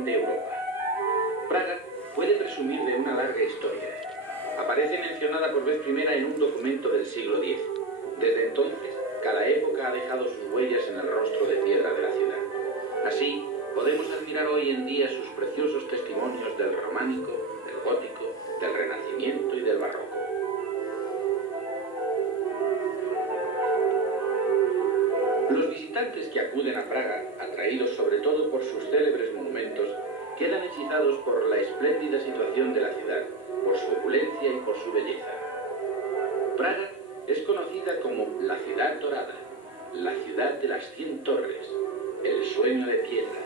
civilización de Europa. Praga puede presumir de una larga historia. Aparece mencionada por vez primera en un documento del siglo X. Desde entonces, cada época ha dejado sus huellas en el rostro de piedra de la ciudad. Así, podemos admirar hoy en día sus preciosos testimonios del románico, del gótico, del renacimiento y del barroco. Los visitantes que acuden a Praga, atraídos sobre todo por sus célebres monumentos, quedan hechizados por la espléndida situación de la ciudad, por su opulencia y por su belleza. Praga es conocida como la ciudad dorada, la ciudad de las 100 torres, el sueño de piedra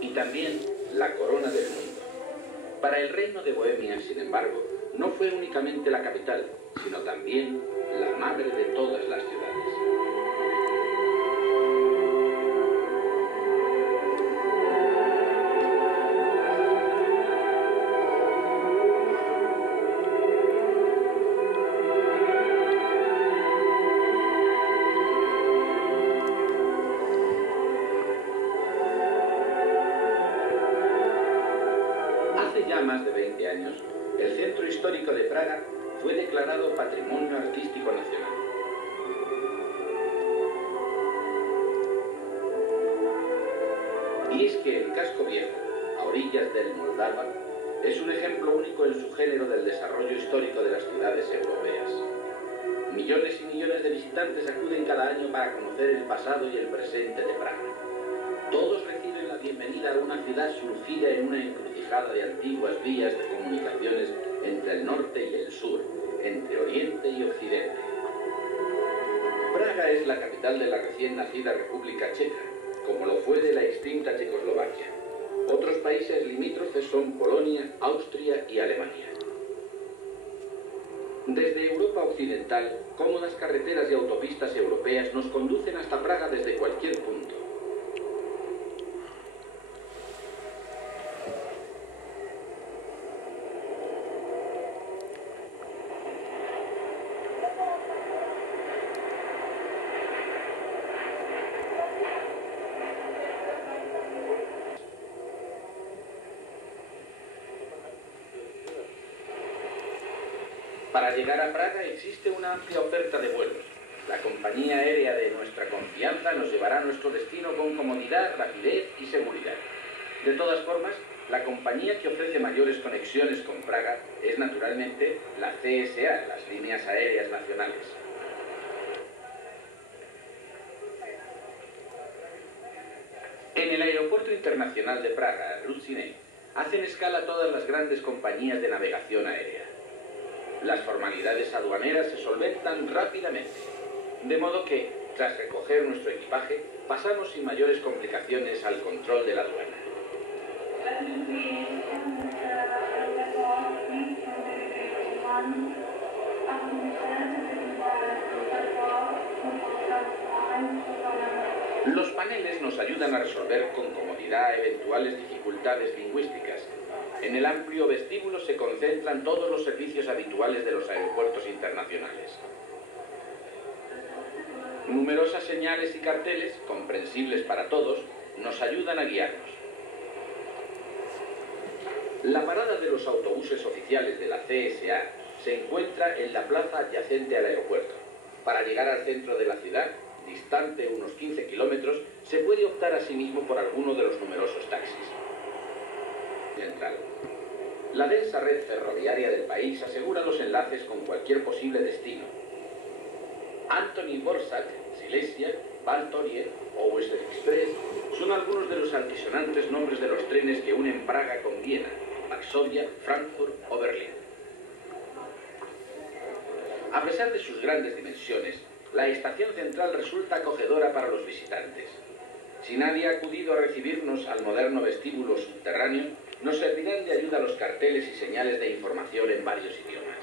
y también la corona del mundo. Para el reino de Bohemia, sin embargo, no fue únicamente la capital, sino también la madre de todas las ciudades. Más de 20 años, el centro histórico de Praga fue declarado Patrimonio Artístico Nacional. Y es que el casco viejo, a orillas del Moldava, es un ejemplo único en su género del desarrollo histórico de las ciudades europeas. Millones y millones de visitantes acuden cada año para conocer el pasado y el presente de Praga. Todos reciben la bienvenida a una ciudad surgida en una encrucijada de antiguas vías de comunicaciones entre el norte y el sur, entre Oriente y Occidente. Praga es la capital de la recién nacida República Checa, como lo fue de la extinta Checoslovaquia. Otros países limítrofes son Polonia, Austria y Alemania. Desde Europa Occidental, cómodas carreteras y autopistas europeas nos conducen hasta Praga desde cualquier punto. Para llegar a Praga existe una amplia oferta de vuelos. La compañía aérea de nuestra confianza nos llevará a nuestro destino con comodidad, rapidez y seguridad. De todas formas, la compañía que ofrece mayores conexiones con Praga es naturalmente la CSA, las líneas aéreas nacionales. En el aeropuerto internacional de Praga, Ruzyně, hacen escala todas las grandes compañías de navegación aérea. Las formalidades aduaneras se solventan rápidamente, de modo que, tras recoger nuestro equipaje, pasamos sin mayores complicaciones al control de la aduana. Los paneles nos ayudan a resolver con comodidad eventuales dificultades lingüísticas. En el amplio vestíbulo se concentran todos los servicios habituales de los aeropuertos internacionales. Numerosas señales y carteles, comprensibles para todos, nos ayudan a guiarnos. La parada de los autobuses oficiales de la CSA se encuentra en la plaza adyacente al aeropuerto. Para llegar al centro de la ciudad, distante unos 15 kilómetros, se puede optar asimismo por alguno de los numerosos taxis. Central. La densa red ferroviaria del país asegura los enlaces con cualquier posible destino. Antony Dvořák, Silesia, Valtorie o Western Express son algunos de los altisonantes nombres de los trenes que unen Praga con Viena, Varsovia, Frankfurt o Berlín. A pesar de sus grandes dimensiones, la estación central resulta acogedora para los visitantes. Si nadie ha acudido a recibirnos al moderno vestíbulo subterráneo, nos servirán de ayuda los carteles y señales de información en varios idiomas.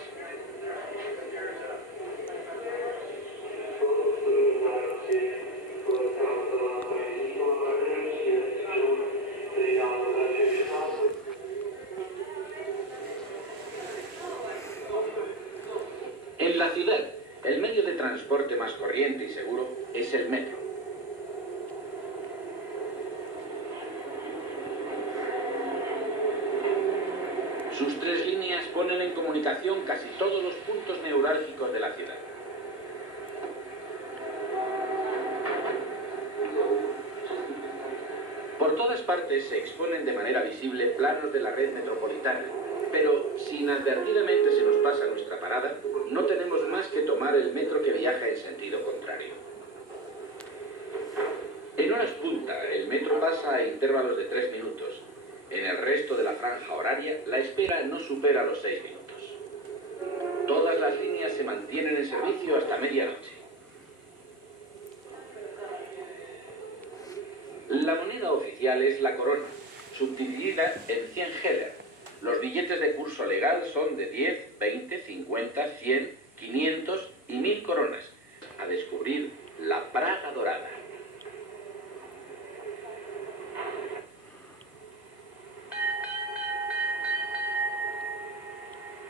En la ciudad, el medio de transporte más corriente y seguro es el metro. ponen en comunicación casi todos los puntos neurálgicos de la ciudad. Por todas partes se exponen de manera visible planos de la red metropolitana, pero si inadvertidamente se nos pasa nuestra parada, no tenemos más que tomar el metro que viaja en sentido contrario. En horas punta, el metro pasa a intervalos de 3 minutos. En el resto de la franja horaria, la espera no supera los 6 minutos. Todas las líneas se mantienen en servicio hasta medianoche. La moneda oficial es la corona, subdividida en 100 heller. Los billetes de curso legal son de 10, 20, 50, 100, 500 y 1000 coronas. A descubrir la Praga dorada.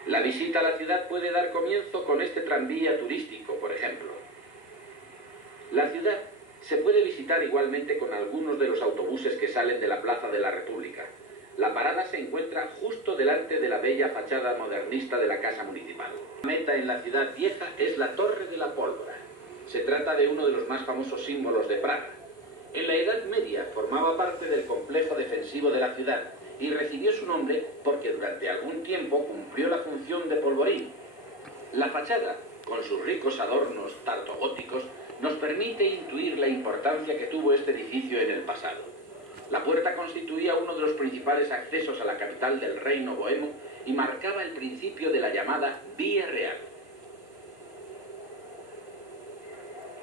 La visita a la ciudad puede dar comienzo con este tranvía turístico, por ejemplo. La ciudad se puede visitar igualmente con algunos de los autobuses que salen de la Plaza de la República. La parada se encuentra justo delante de la bella fachada modernista de la Casa Municipal. La meta en la ciudad vieja es la Torre de la Pólvora. Se trata de uno de los más famosos símbolos de Praga. En la Edad Media formaba parte del complejo defensivo de la ciudad y recibió su nombre porque durante algún tiempo cumplió la función de polvorín. La fachada, con sus ricos adornos tardogóticos, nos permite intuir la importancia que tuvo este edificio en el pasado. La puerta constituía uno de los principales accesos a la capital del reino bohemo y marcaba el principio de la llamada Vía Real.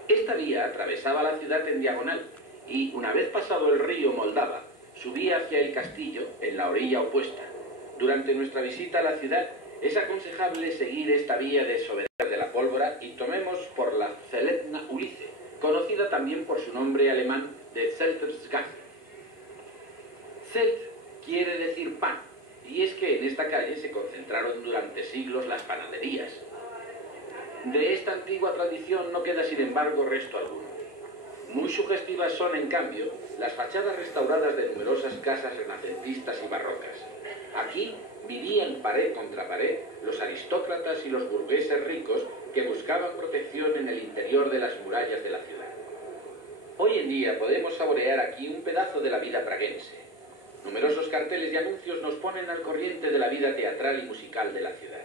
Esta vía atravesaba la ciudad en diagonal y, una vez pasado el río Moldava, subía hacia el castillo en la orilla opuesta. Durante nuestra visita a la ciudad es aconsejable seguir esta vía de Soberana de la Pólvora y tomemos por la Zeltner Ulice, conocida también por su nombre alemán de Zeltersgasse. Zelt quiere decir pan, y es que en esta calle se concentraron durante siglos las panaderías. De esta antigua tradición no queda sin embargo resto alguno. Muy sugestivas son, en cambio, las fachadas restauradas de numerosas casas renacentistas y barrocas. Aquí vivían pared contra pared los aristócratas y los burgueses ricos que buscaban protección en el interior de las murallas de la ciudad. Hoy en día podemos saborear aquí un pedazo de la vida praguense. Numerosos carteles y anuncios nos ponen al corriente de la vida teatral y musical de la ciudad.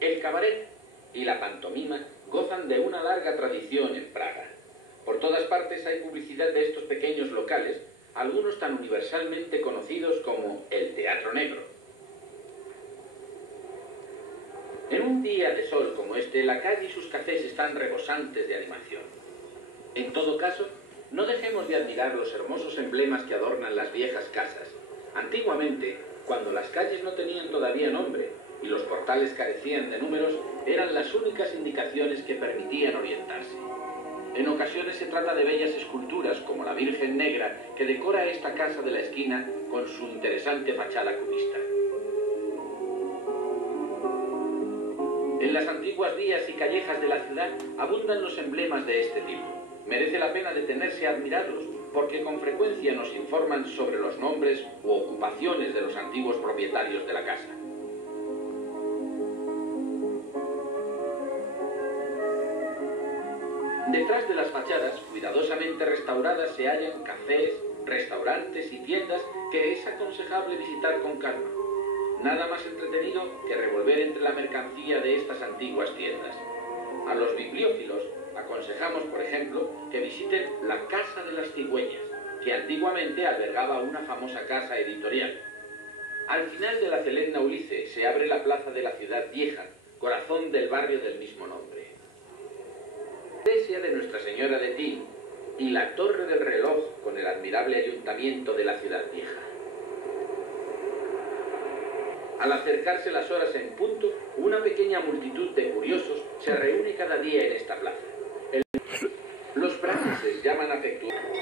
El cabaret y la pantomima gozan de una larga tradición en Praga. Por todas partes hay publicidad de estos pequeños locales, algunos tan universalmente conocidos como el Teatro Negro. En un día de sol como este, la calle y sus cafés están rebosantes de animación. En todo caso, no dejemos de admirar los hermosos emblemas que adornan las viejas casas. Antiguamente, cuando las calles no tenían todavía nombre y los portales carecían de números, eran las únicas indicaciones que permitían orientarse. En ocasiones se trata de bellas esculturas, como la Virgen Negra, que decora esta casa de la esquina con su interesante fachada cubista. En las antiguas vías y callejas de la ciudad abundan los emblemas de este tipo. Merece la pena detenerse a admirarlos, porque con frecuencia nos informan sobre los nombres u ocupaciones de los antiguos propietarios de la casa. Detrás de las fachadas, cuidadosamente restauradas, se hallan cafés, restaurantes y tiendas que es aconsejable visitar con calma. Nada más entretenido que revolver entre la mercancía de estas antiguas tiendas. A los bibliófilos aconsejamos, por ejemplo, que visiten la Casa de las Cigüeñas, que antiguamente albergaba una famosa casa editorial. Al final de la Zeltner Ulice se abre la plaza de la ciudad vieja, corazón del barrio del mismo nombre. La iglesia de Nuestra Señora de Tin y la Torre del Reloj con el admirable ayuntamiento de la ciudad vieja. Al acercarse las horas en punto, una pequeña multitud de curiosos se reúne cada día en esta plaza. Los franceses llaman afectuosamente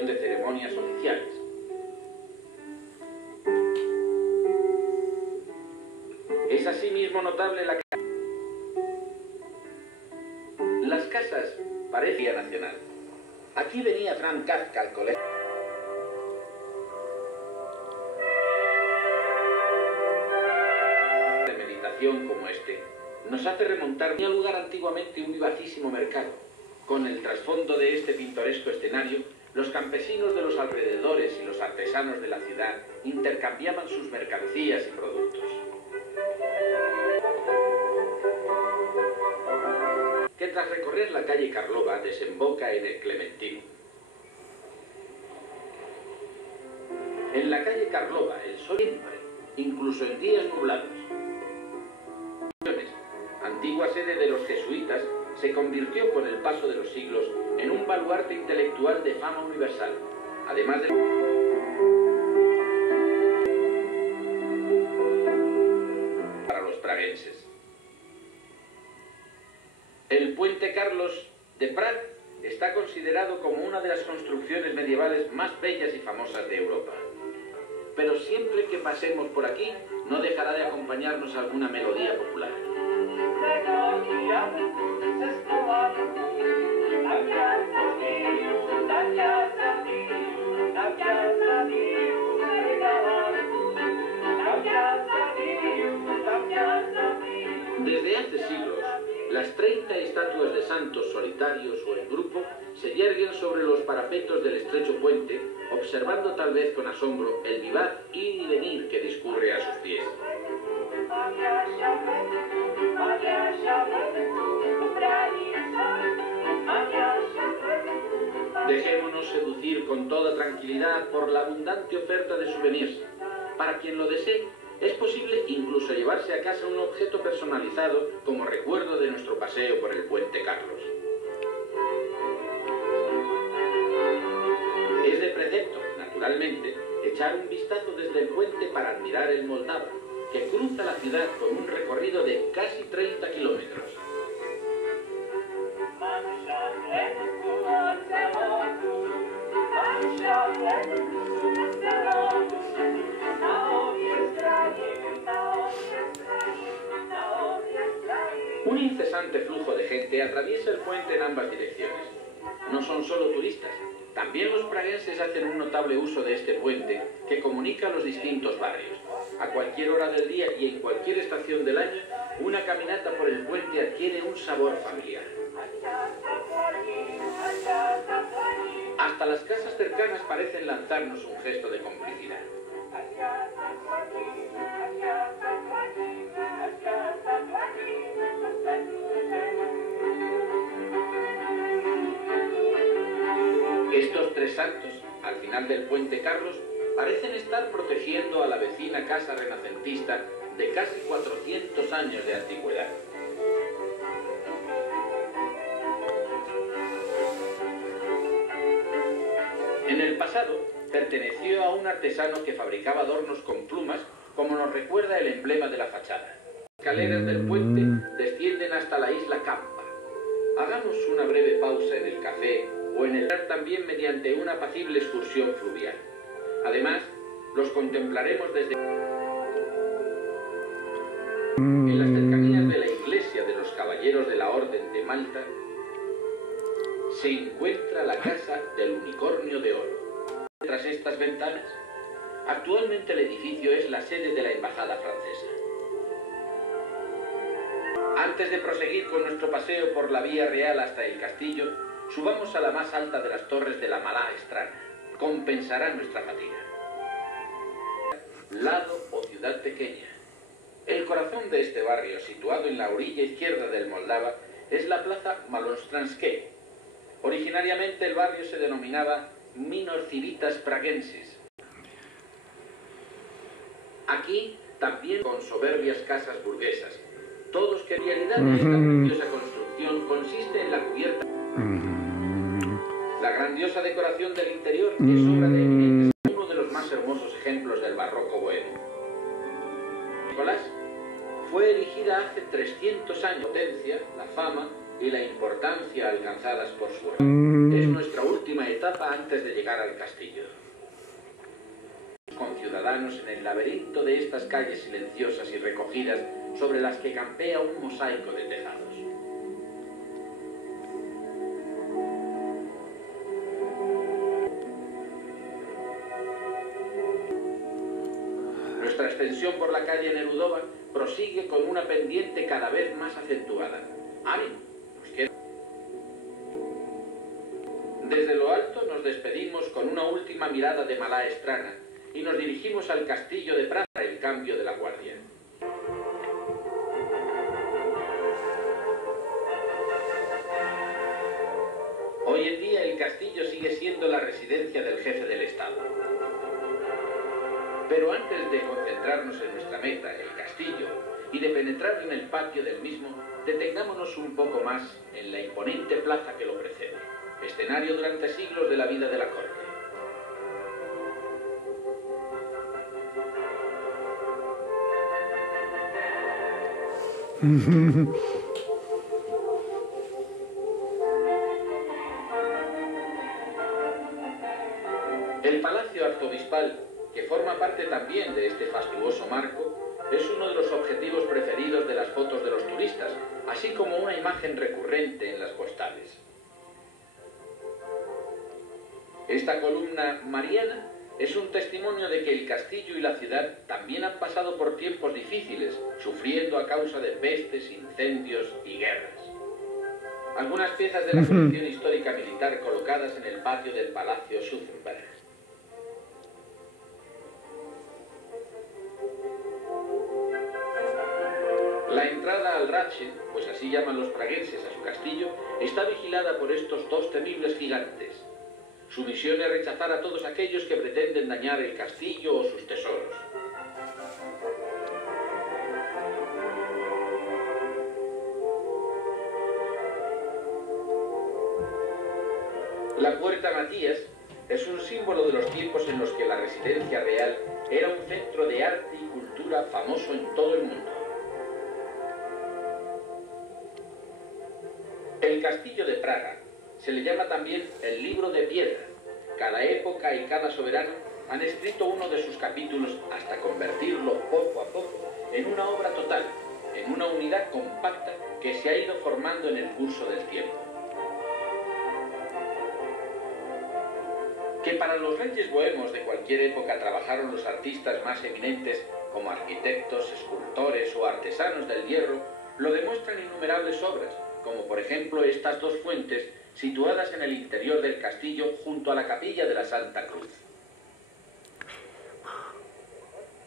de ceremonias oficiales. Es asimismo notable las casas parecía nacional. Aquí venía Franz Kafka al colegio. ubicación como este nos hace remontar a lugar antiguamente un vivacísimo mercado. Con el trasfondo de este pintoresco escenario, los campesinos de los alrededores y los artesanos de la ciudad intercambiaban sus mercancías y productos. Que tras recorrer la calle Carlova desemboca en el Clementino. En la calle Carlova el sol siempre, incluso en días nublados. Antigua sede de los jesuitas, se convirtió con el paso de los siglos en un baluarte intelectual de fama universal, además de para los praguenses. El puente Carlos de Prat está considerado como una de las construcciones medievales más bellas y famosas de Europa. Pero siempre que pasemos por aquí, no dejará de acompañarnos alguna melodía popular. Desde hace siglos, las 30 estatuas de santos solitarios o en grupo se yerguen sobre los parapetos del estrecho puente, observando tal vez con asombro el vivaz ir y venir que discurre a sus pies. Dejémonos seducir con toda tranquilidad por la abundante oferta de souvenirs. Para quien lo desee, es posible incluso llevarse a casa un objeto personalizado como recuerdo de nuestro paseo por el puente Carlos. Es de precepto, naturalmente, echar un vistazo desde el puente para admirar el Moldava, que cruza la ciudad con un recorrido de casi 30 kilómetros. Un incesante flujo de gente atraviesa el puente en ambas direcciones. No son solo turistas, también los praguenses hacen un notable uso de este puente que comunica los distintos barrios. A cualquier hora del día y en cualquier estación del año, una caminata por el puente adquiere un sabor familiar. Hasta las casas cercanas parecen lanzarnos un gesto de complicidad. Estos tres santos, al final del puente Carlos, parecen estar protegiendo a la vecina casa renacentista de casi 400 años de antigüedad. En el pasado, perteneció a un artesano que fabricaba adornos con plumas, como nos recuerda el emblema de la fachada. Las escaleras del puente descienden hasta la isla Campa. Hagamos una breve pausa en el café o en el bar también mediante una apacible excursión fluvial. Además, los contemplaremos desde... En las cercanías de la iglesia de los Caballeros de la Orden de Malta se encuentra la Casa del Unicornio de Oro. Tras estas ventanas, actualmente el edificio es la sede de la Embajada francesa. Antes de proseguir con nuestro paseo por la Vía Real hasta el castillo, subamos a la más alta de las torres de la Malá Estrana. Compensará nuestra fatiga. Lado o ciudad pequeña. El corazón de este barrio, situado en la orilla izquierda del Moldava, es la plaza Malostranské. Originariamente el barrio se denominaba Minorcivitas Praguenses. Aquí también con soberbias casas burguesas. Todos que en realidad esta preciosa construcción consiste en la cubierta. La grandiosa decoración del interior es obra de Eminentes, uno de los más hermosos ejemplos del barroco bohemio. Nicolás fue erigida hace 300 años. La potencia, la fama y la importancia alcanzadas por su rey. Es nuestra última etapa antes de llegar al castillo. Con ciudadanos en el laberinto de estas calles silenciosas y recogidas sobre las que campea un mosaico de tejados. Nuestra extensión por la calle Nerudova prosigue con una pendiente cada vez más acentuada. ¡Ánimo! Nos queda... Desde lo alto nos despedimos con una última mirada de Malá Estrana y nos dirigimos al castillo de Praga para el cambio de la guardia. Hoy en día el castillo sigue siendo la residencia del jefe del Estado. Pero antes de concentrarnos en nuestra meta, el castillo, y de penetrar en el patio del mismo, detengámonos un poco más en la imponente plaza que lo precede, escenario durante siglos de la vida de la corte. El Palacio Arzobispal, que forma parte también de este fastuoso marco, es uno de los objetivos preferidos de las fotos de los turistas, así como una imagen recurrente en las postales. Esta columna mariana es un testimonio de que el castillo y la ciudad también han pasado por tiempos difíciles, sufriendo a causa de pestes, incendios y guerras. Algunas piezas de la colección histórica militar colocadas en el patio del Palacio Schutzenberg. La entrada al Ratschen, pues así llaman los praguenses a su castillo, está vigilada por estos dos temibles gigantes. Su misión es rechazar a todos aquellos que pretenden dañar el castillo o sus tesoros. La Puerta Matías es un símbolo de los tiempos en los que la residencia real era un centro de arte y cultura famoso en todo el mundo. El castillo de Praga se le llama también el libro de piedra. Cada época y cada soberano han escrito uno de sus capítulos hasta convertirlo poco a poco en una obra total, en una unidad compacta que se ha ido formando en el curso del tiempo. Que para los reyes bohemos de cualquier época trabajaron los artistas más eminentes como arquitectos, escultores o artesanos del hierro, lo demuestran innumerables obras, como por ejemplo estas dos fuentes situadas en el interior del castillo junto a la capilla de la Santa Cruz.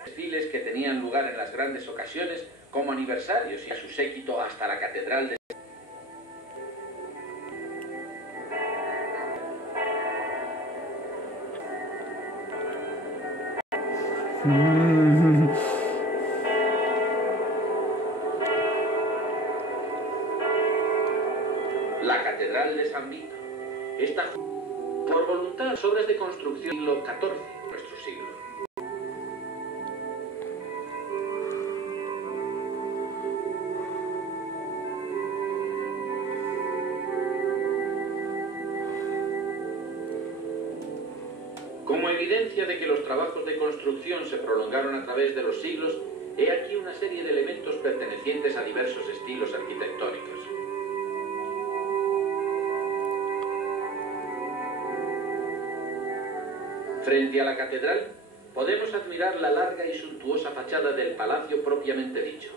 Desfiles que tenían lugar en las grandes ocasiones como aniversarios y a su séquito hasta la catedral de... La catedral de San Vito. Esta fue, por voluntad, las obras de construcción del siglo XIV, nuestro siglo. Como evidencia de que los trabajos de construcción se prolongaron a través de los siglos, he aquí una serie de elementos pertenecientes a diversos estilos arquitectónicos. Frente a la catedral podemos admirar la larga y suntuosa fachada del palacio propiamente dicho.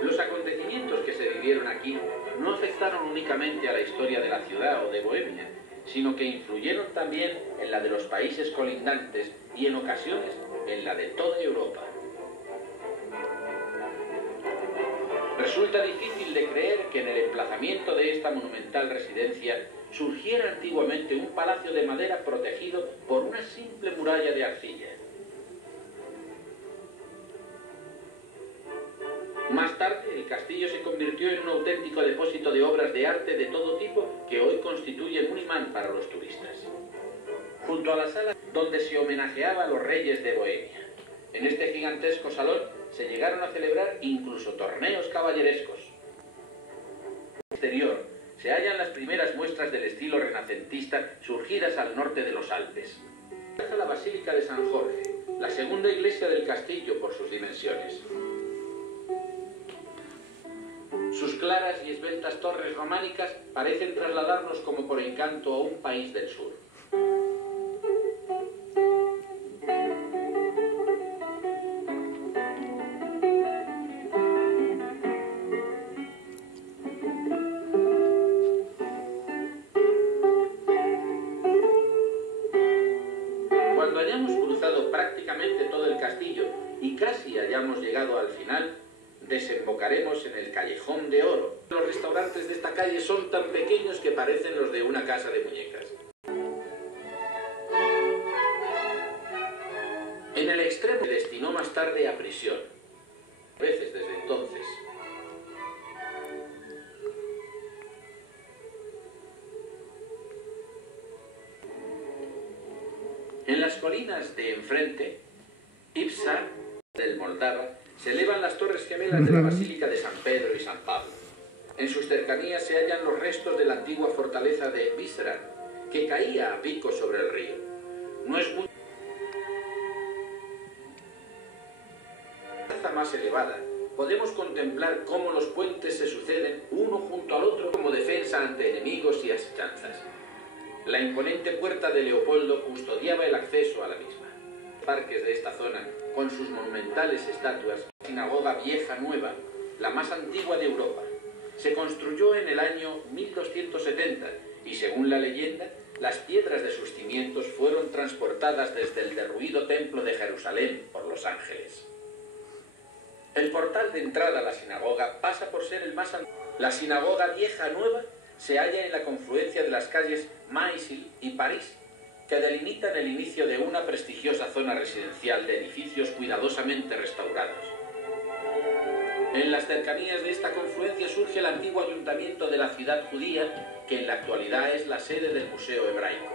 Los acontecimientos que se vivieron aquí no afectaron únicamente a la historia de la ciudad o de Bohemia, sino que influyeron también en la de los países colindantes y en ocasiones en la de toda Europa. Resulta difícil de creer que en el emplazamiento de esta monumental residencia surgiera antiguamente un palacio de madera protegido por una simple muralla de arcilla. Más tarde, el castillo se convirtió en un auténtico depósito de obras de arte de todo tipo que hoy constituyen un imán para los turistas. Junto a la sala donde se homenajeaba a los reyes de Bohemia. En este gigantesco salón se llegaron a celebrar incluso torneos caballerescos. En el exterior se hallan las primeras muestras del estilo renacentista surgidas al norte de los Alpes. La Basílica de San Jorge, la segunda iglesia del castillo por sus dimensiones. Sus claras y esbeltas torres románicas parecen trasladarnos como por encanto a un país del sur. hayamos cruzado prácticamente todo el castillo y casi hayamos llegado al final, desembocaremos en el Callejón de Oro. Los restaurantes de esta calle son tan pequeños que parecen los de una casa de muñecas. En el extremo se destinó más tarde a prisión, a veces desde entonces. En las colinas de enfrente, Ipsa del Moldava, se elevan las torres gemelas de la Basílica de San Pedro y San Pablo. En sus cercanías se hallan los restos de la antigua fortaleza de Vísera, que caía a pico sobre el río. No es muy más elevada, podemos contemplar cómo los puentes se suceden uno junto al otro como defensa ante enemigos y asechanzas. La imponente puerta de Leopoldo custodiaba el acceso a la misma. Parques de esta zona, con sus monumentales estatuas, la sinagoga vieja nueva, la más antigua de Europa, se construyó en el año 1270 y, según la leyenda, las piedras de sus cimientos fueron transportadas desde el derruido templo de Jerusalén por los ángeles. El portal de entrada a la sinagoga pasa por ser el más antiguo. La sinagoga vieja nueva se halla en la confluencia de las calles Maisy y París, que delimitan el inicio de una prestigiosa zona residencial de edificios cuidadosamente restaurados. En las cercanías de esta confluencia surge el antiguo ayuntamiento de la ciudad judía, que en la actualidad es la sede del Museo Hebraico.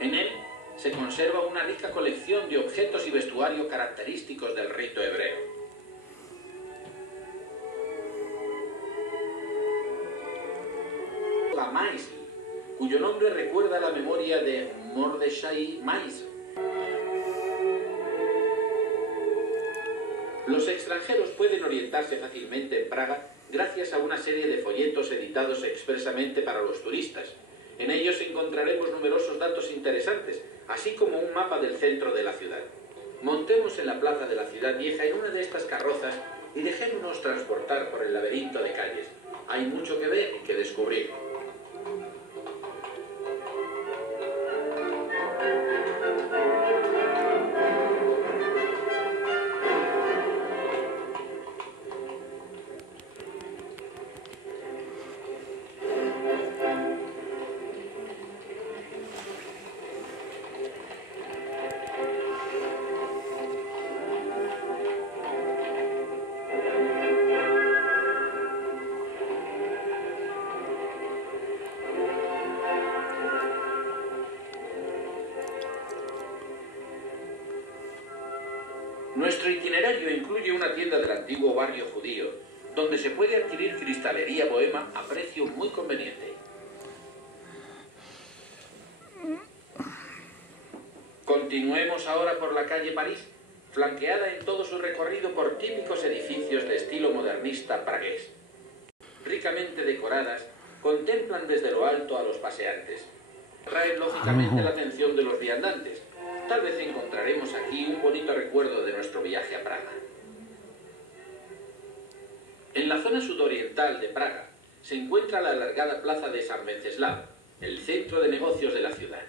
En él se conserva una rica colección de objetos y vestuario característicos del rito hebreo. La Maisy, cuyo nombre recuerda la memoria de Mordechai Mais. Los extranjeros pueden orientarse fácilmente en Praga gracias a una serie de folletos editados expresamente para los turistas. En ellos encontraremos numerosos datos interesantes, así como un mapa del centro de la ciudad. Montemos en la plaza de la ciudad vieja en una de estas carrozas y dejémonos transportar por el laberinto de calles. Hay mucho que ver y que descubrir. Nuestro itinerario incluye una tienda del antiguo barrio judío, donde se puede adquirir cristalería bohema a precio muy conveniente. Continuemos ahora por la calle París, flanqueada en todo su recorrido por típicos edificios de estilo modernista pragués. Ricamente decoradas, contemplan desde lo alto a los paseantes. Atraen lógicamente la atención de los viandantes. Tal vez encontraremos aquí un bonito recuerdo de nuestro viaje a Praga. En la zona sudoriental de Praga se encuentra la alargada plaza de San Venceslao, el centro de negocios de la ciudad.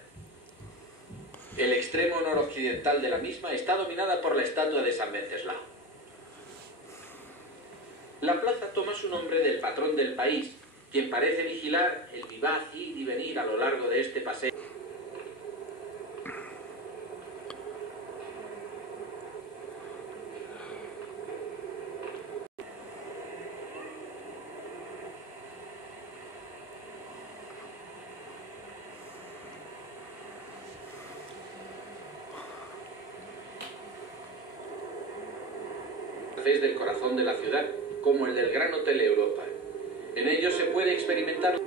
El extremo noroccidental de la misma está dominada por la estatua de San Venceslao. La plaza toma su nombre del patrón del país, quien parece vigilar el vivaz ir y venir a lo largo de este paseo. Del corazón de la ciudad, como el del Gran Hotel Europa. En ellos se puede experimentar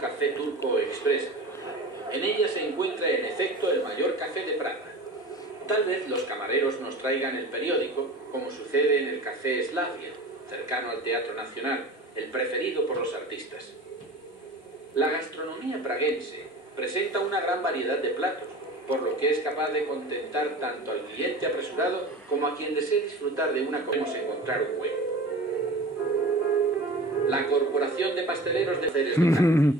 Café Turco Express. En ella se encuentra en efecto el mayor café de Praga. Tal vez los camareros nos traigan el periódico, como sucede en el Café Slavia, cercano al Teatro Nacional, el preferido por los artistas. La gastronomía praguense presenta una gran variedad de platos, por lo que es capaz de contentar tanto al cliente apresurado como a quien desee disfrutar de una comida. Podemos encontrar un huevo. La Corporación de Pasteleros de Ceres de Cádiz.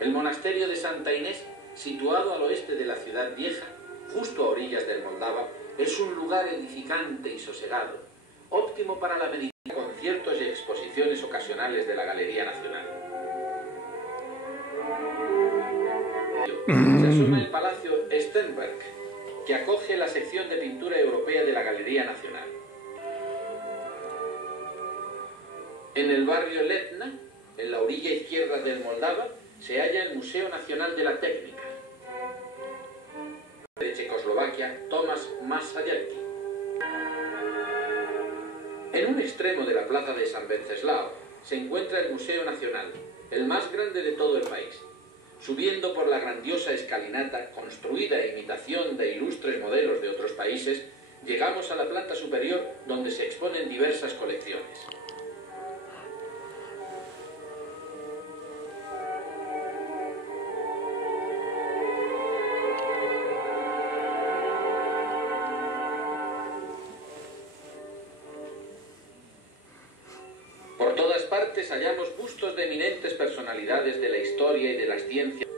El monasterio de Santa Inés, situado al oeste de la ciudad vieja, justo a orillas del Moldava, es un lugar edificante y sosegado, óptimo para la meditación, conciertos y exposiciones ocasionales de la Galería Nacional. Se asoma el Palacio Sternberg, que acoge la sección de pintura europea de la Galería Nacional. En el barrio Letna, en la orilla izquierda del Moldava, se halla el Museo Nacional de la Técnica de Checoslovaquia, Tomás Masaryki. En un extremo de la plaza de San Venceslao se encuentra el Museo Nacional, el más grande de todo el país. Subiendo por la grandiosa escalinata, construida a imitación de ilustres modelos de otros países, llegamos a la planta superior donde se exponen diversas colecciones. Por todas partes hallamos bustos de eminentes personalidades de la historia y de las ciencias.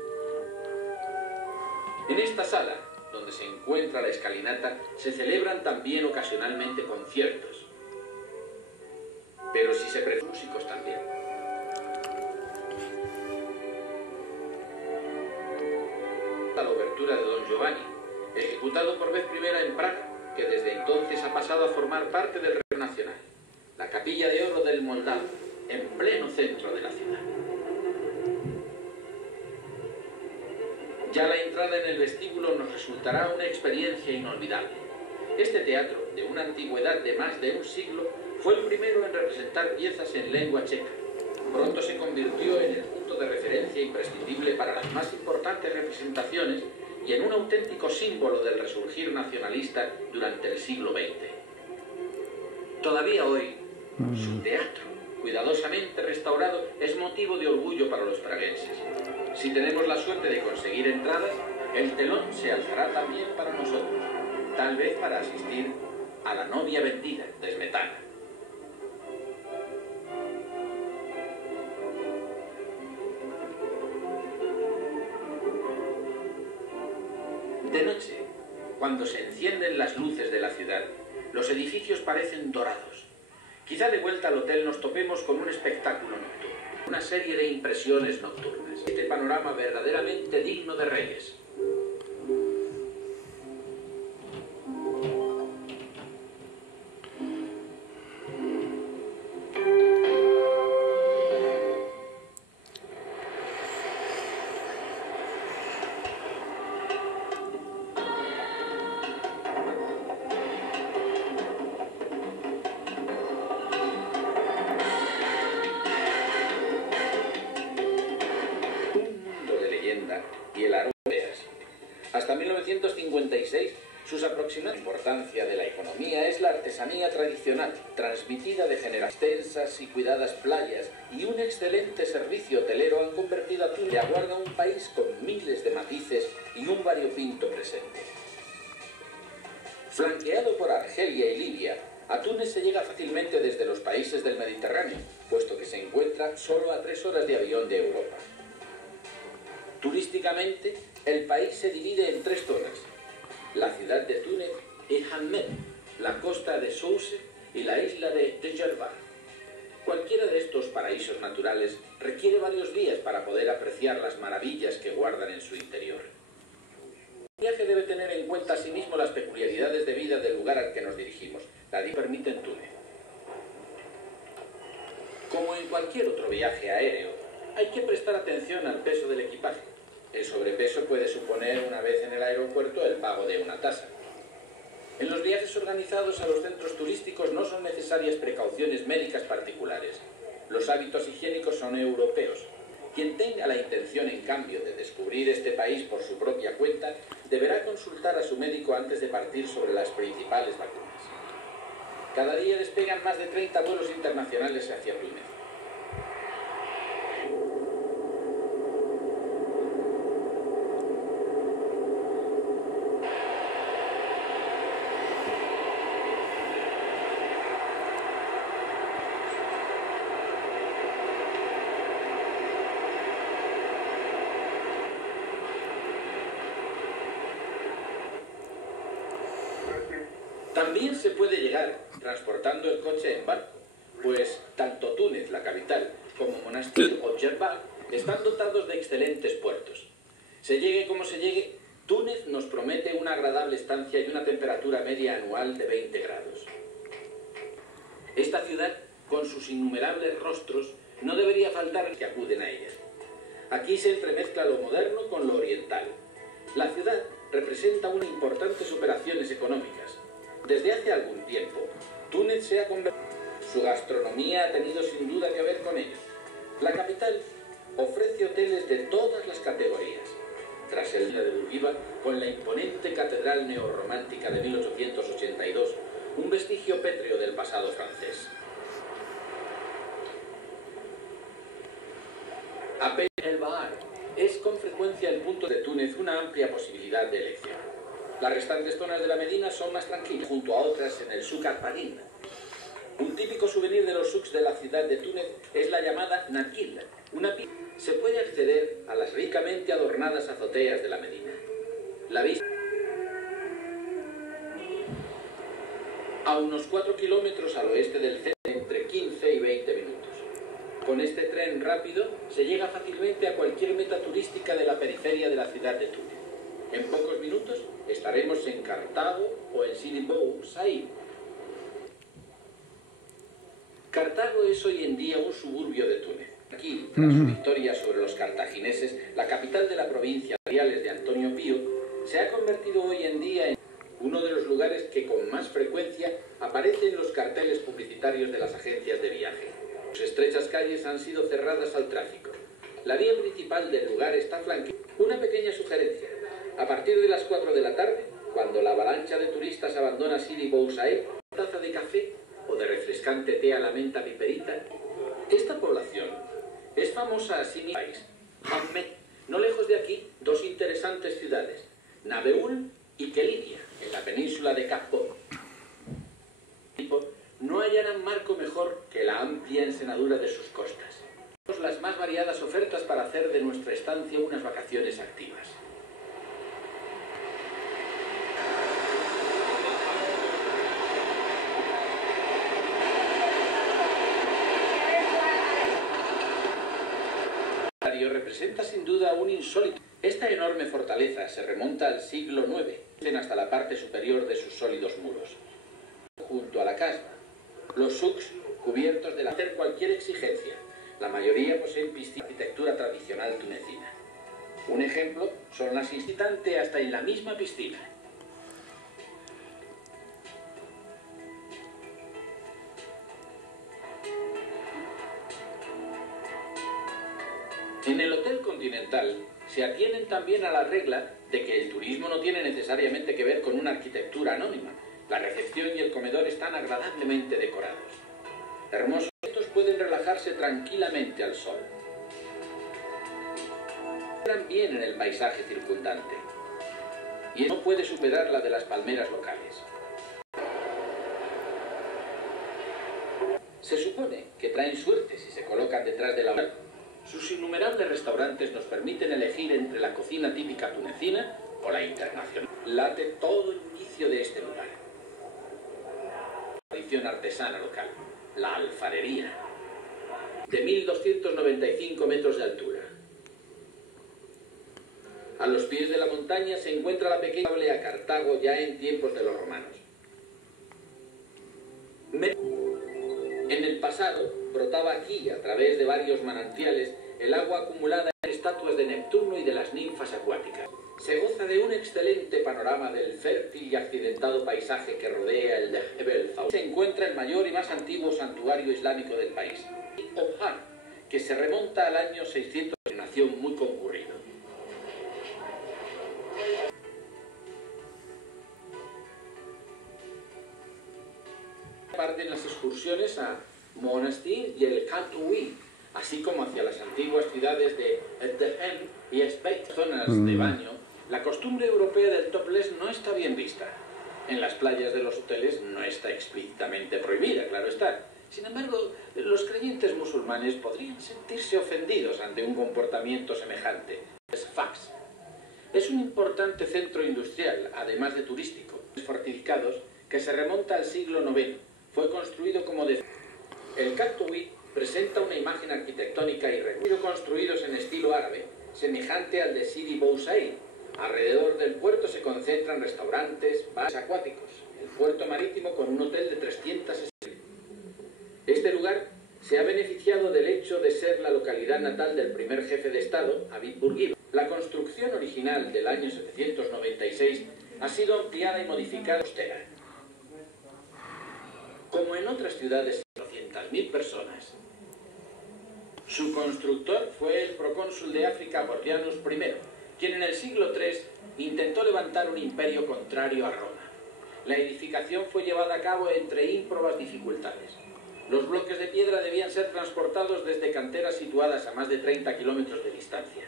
En esta sala, donde se encuentra la escalinata, se celebran también ocasionalmente conciertos. Pero si se prefieren músicos también. La obertura de Don Giovanni, ejecutado por vez primera en Praga, que desde entonces ha pasado a formar parte del Reino Nacional. La Capilla de Oro del Moldava, en pleno centro de la ciudad. Ya la entrada en el vestíbulo nos resultará una experiencia inolvidable. Este teatro, de una antigüedad de más de un siglo, fue el primero en representar piezas en lengua checa. Pronto se convirtió en el punto de referencia imprescindible para las más importantes representaciones y en un auténtico símbolo del resurgir nacionalista durante el siglo XX. Todavía hoy, su teatro, cuidadosamente restaurado, es motivo de orgullo para los praguenses. Si tenemos la suerte de conseguir entradas, el telón se alzará también para nosotros, tal vez para asistir a La novia vendida de Smetana. De noche, cuando se encienden las luces de la ciudad, los edificios parecen dorados. Quizá de vuelta al hotel nos topemos con un espectáculo nocturno, una serie de impresiones nocturnas. Este panorama verdaderamente digno de reyes. Y el aroma de Asia. Hasta 1956, sus aproximadas importancia de la economía es la artesanía tradicional, transmitida de generaciones. Extensas y cuidadas playas y un excelente servicio hotelero han convertido a Túnez. Le aguarda un país con miles de matices y un variopinto presente. Flanqueado por Argelia y Libia, a Túnez se llega fácilmente desde los países del Mediterráneo, puesto que se encuentra solo a 3 horas de avión de Europa. Turísticamente, el país se divide en 3 zonas: la ciudad de Túnez y Hammed, la costa de Sousse y la isla de Djerba. Cualquiera de estos paraísos naturales requiere varios días para poder apreciar las maravillas que guardan en su interior. El viaje debe tener en cuenta asimismo las peculiaridades de vida del lugar al que nos dirigimos. La permite en Túnez. Como en cualquier otro viaje aéreo, hay que prestar atención al peso del equipaje. El sobrepeso puede suponer, una vez en el aeropuerto, el pago de una tasa. En los viajes organizados a los centros turísticos no son necesarias precauciones médicas particulares. Los hábitos higiénicos son europeos. Quien tenga la intención, en cambio, de descubrir este país por su propia cuenta, deberá consultar a su médico antes de partir sobre las principales vacunas. Cada día despegan más de 30 vuelos internacionales hacia Túnez. Bien se puede llegar transportando el coche en barco, pues tanto Túnez, la capital, como Monastir o Djerba están dotados de excelentes puertos. Se llegue como se llegue, Túnez nos promete una agradable estancia y una temperatura media anual de 20 grados. Esta ciudad, con sus innumerables rostros, no debería faltar que acuden a ella. Aquí se entremezcla lo moderno con lo oriental. La ciudad representa unas importantes operaciones económicas. Desde hace algún tiempo, Túnez se ha convertido. Su gastronomía ha tenido sin duda que ver con ello. La capital ofrece hoteles de todas las categorías. Tras el día de Bourguiba, con la imponente catedral neorromántica de 1882, un vestigio pétreo del pasado francés. El Bahar es con frecuencia el punto de Túnez una amplia posibilidad de elección. Las restantes zonas de la Medina son más tranquilas, junto a otras en el Souk al-Padin. Un típico souvenir de los souks de la ciudad de Túnez es la llamada Nakhil, una pista. Se puede acceder a las ricamente adornadas azoteas de la Medina. La vista a unos 4 kilómetros al oeste del centro, entre 15 y 20 minutos. Con este tren rápido se llega fácilmente a cualquier meta turística de la periferia de la ciudad de Túnez. En pocos minutos estaremos en Cartago o en Sidi Bou Said. Cartago es hoy en día un suburbio de Túnez. Aquí, tras su victoria sobre los cartagineses, la capital de la provincia de Antonio Pío se ha convertido hoy en día en uno de los lugares que con más frecuencia aparecen en los carteles publicitarios de las agencias de viaje. Sus estrechas calles han sido cerradas al tráfico. La vía principal del lugar está flanqueada. Una pequeña sugerencia. A partir de las 4 de la tarde, cuando la avalancha de turistas abandona Sidi Bou Said, una taza de café o de refrescante té a la menta piperita. Esta población es famosa así mismo. Mohammed, no lejos de aquí, dos interesantes ciudades, Nabeul y Kelinia, en la península de Cap-Vert. No hallarán marco mejor que la amplia ensenadura de sus costas. Tenemos las más variadas ofertas para hacer de nuestra estancia unas vacaciones activas. Representa sin duda un insólito. Esta enorme fortaleza se remonta al siglo IX, hasta la parte superior de sus sólidos muros. Junto a la casba, los souks cubiertos de hacer cualquier exigencia. La mayoría poseen piscinas de arquitectura tradicional tunecina. Un ejemplo son las incitantes hasta en la misma piscina. En el Hotel Continental se atienen también a la regla de que el turismo no tiene necesariamente que ver con una arquitectura anónima. La recepción y el comedor están agradablemente decorados. Hermosos estos pueden relajarse tranquilamente al sol. Entran bien en el paisaje circundante y no puede superar la de las palmeras locales. Se supone que traen suerte si se colocan detrás de la. Sus innumerables restaurantes nos permiten elegir entre la cocina típica tunecina o la internacional. Late todo el inicio de este lugar. Tradición artesana local, la alfarería, de 1295 metros de altura. A los pies de la montaña se encuentra la pequeña a Cartago ya en tiempos de los romanos. En el pasado brotaba aquí, a través de varios manantiales, el agua acumulada en estatuas de Neptuno y de las ninfas acuáticas. Se goza de un excelente panorama del fértil y accidentado paisaje que rodea el de Jebel Zaur. Se encuentra el mayor y más antiguo santuario islámico del país, Obhar, que se remonta al año 600, nació muy concurrido. Parten las excursiones a Monastir y el Khatui, así como hacia las antiguas ciudades de Edhem y Esbeit, zonas de baño. La costumbre europea del topless no está bien vista. En las playas de los hoteles no está explícitamente prohibida, claro está. Sin embargo, los creyentes musulmanes podrían sentirse ofendidos ante un comportamiento semejante. Es un importante centro industrial, además de turístico, fortificados que se remonta al siglo IX. Fue construido como defensa. El Cactuí presenta una imagen arquitectónica irregular, construidos en estilo árabe, semejante al de Sidi Bou Said. Alrededor del puerto se concentran restaurantes, bares acuáticos. El puerto marítimo con un hotel de 360. Este lugar se ha beneficiado del hecho de ser la localidad natal del primer jefe de Estado, Habib Bourguiba. La construcción original del año 796 ha sido ampliada y modificada costera. Como en otras ciudades de 200.000 personas. Su constructor fue el procónsul de África Gordianus I, quien en el siglo III intentó levantar un imperio contrario a Roma. La edificación fue llevada a cabo entre ímprobas dificultades. Los bloques de piedra debían ser transportados desde canteras situadas a más de 30 kilómetros de distancia.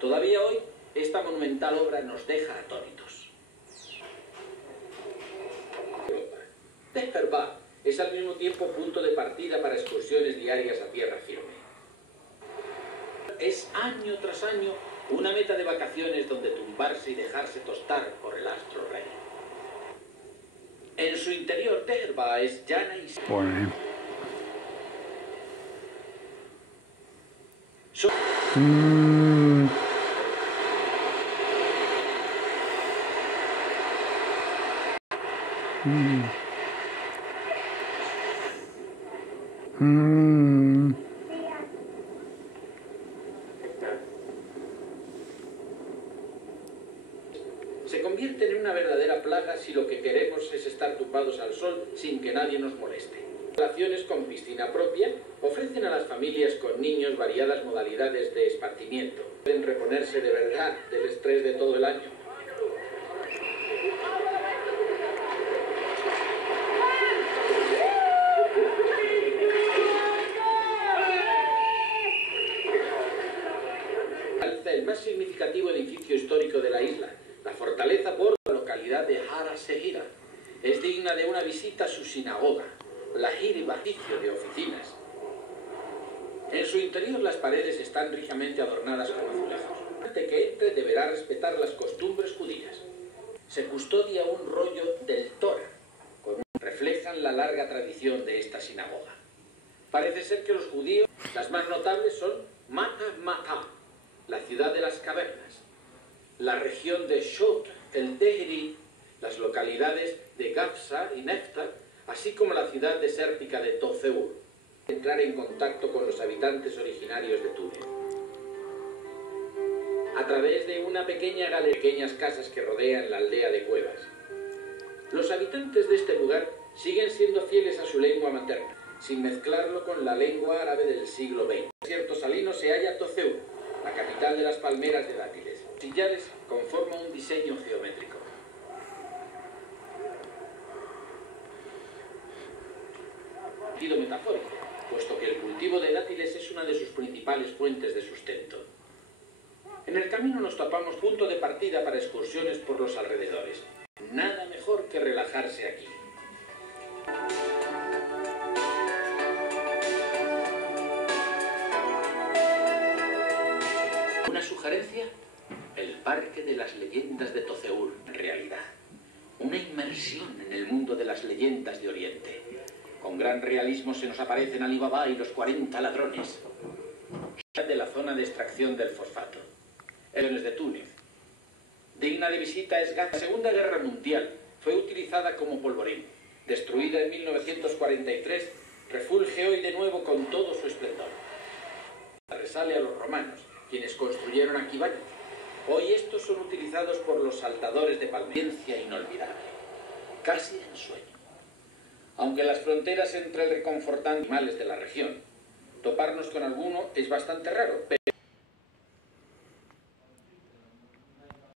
Todavía hoy, esta monumental obra nos deja atónitos. Dherba es al mismo tiempo punto de partida para excursiones diarias a tierra firme. Es año tras año una meta de vacaciones donde tumbarse y dejarse tostar por el astro rey. En su interior, Dherba es llana y... Bueno. Se convierten en una verdadera plaga si lo que queremos es estar tumbados al sol sin que nadie nos moleste. Instalaciones con piscina propia ofrecen a las familias con niños variadas modalidades de esparcimiento. Pueden reponerse de verdad del estrés de todo el año. El más significativo edificio histórico de la isla, la fortaleza por la localidad de Hara Sehira, es digna de una visita a su sinagoga, la Hiriba, edificio de oficinas. En su interior las paredes están ricamente adornadas con azulejos. El que entre deberá respetar las costumbres judías. Se custodia un rollo del Torah, reflejan la larga tradición de esta sinagoga. Parece ser que los judíos, las más notables son Mata, la ciudad de las cavernas, la región de Shot, el Tehri, las localidades de Gafsa y Nefta, así como la ciudad desértica de Tozeur. Entrar en contacto con los habitantes originarios de Túnez. A través de una pequeña galería, pequeñas casas que rodean la aldea de Cuevas. Los habitantes de este lugar siguen siendo fieles a su lengua materna, sin mezclarlo con la lengua árabe del siglo XX. En el desierto salino se halla Tozeur, la capital de las palmeras de dátiles. Los sillares conforman un diseño geométrico. Sentido metafórico, puesto que el cultivo de dátiles es una de sus principales fuentes de sustento. En el camino nos topamos punto de partida para excursiones por los alrededores. Nada mejor que relajarse aquí. ¿Una sugerencia? El Parque de las Leyendas de Tozeur, en realidad. Una inmersión en el mundo de las leyendas de Oriente. Con gran realismo se nos aparecen Ali Baba y los 40 ladrones. De la zona de extracción del fosfato. El de Túnez. Digna de visita es Gaza. La Segunda Guerra Mundial fue utilizada como polvorín. Destruida en 1943, refulge hoy de nuevo con todo su esplendor. Resale a los romanos, quienes construyeron aquí baños. Hoy estos son utilizados por los saltadores de palmencia inolvidable. Casi en sueño. Aunque las fronteras entre el reconfortante animales de la región, toparnos con alguno es bastante raro, pero